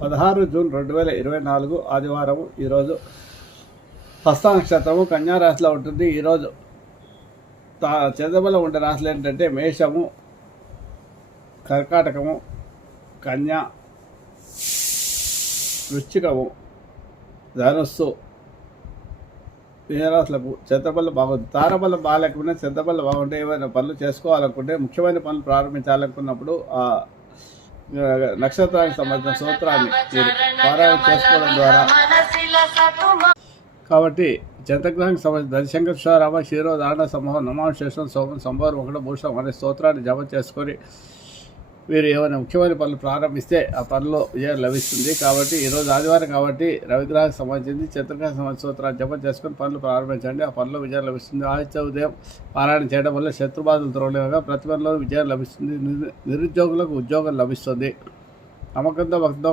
16 June 2024 ఆదివారం. ఈరోజు హస్త నక్షత్రము కన్యా రాశిలో ఉంటుంది. ఈరోజు చంద్రబలం ఉండే రాశులు ఏంటంటే మేషము, కర్కాటకము, కన్యా, వృశ్చికము, ధనుస్సు. ఈ రాశులకు చంద్రబలం బాగుంది. తారబలం బాగాలేకపోయినా చంద్రబలం బాగుంటే ఏమైనా పనులు చేసుకోవాలనుకుంటే, ముఖ్యమైన పనులు ప్రారంభించాలనుకున్నప్పుడు ఆ నక్షత్రానికి సంబంధించిన సూత్రాన్ని పారాయణ చేసుకోవడం ద్వారా. కాబట్టి చంద్రగ్రహానికి సంబంధించిన దశంకర రామ క్షీరో దారణ సమూహం నమాశేషం సోమం సంభారం ఒకటి భూషం అనే స్తోత్రాన్ని జపం చేసుకొని మీరు ఏమైనా ముఖ్యమైన పనులు ప్రారంభిస్తే ఆ పనిలో విజయం లభిస్తుంది. కాబట్టి ఈరోజు ఆదివారం కాబట్టి రవిగ్రహానికి సంబంధించి చంద్రగ్రహానికి సంబంధించిన సూత్రాన్ని జపం చేసుకొని పనులు ప్రారంభించండి. ఆ పనిలో విజయం లభిస్తుంది. ఆదిత్య ఉదయం పారాయణ చేయడం వల్ల శత్రుబాధలు తొలగలేగా ప్రతి పనిలో విజయం లభిస్తుంది. నిరుద్యోగులకు ఉద్యోగం లభిస్తుంది. నమ్మకంతో భక్తితో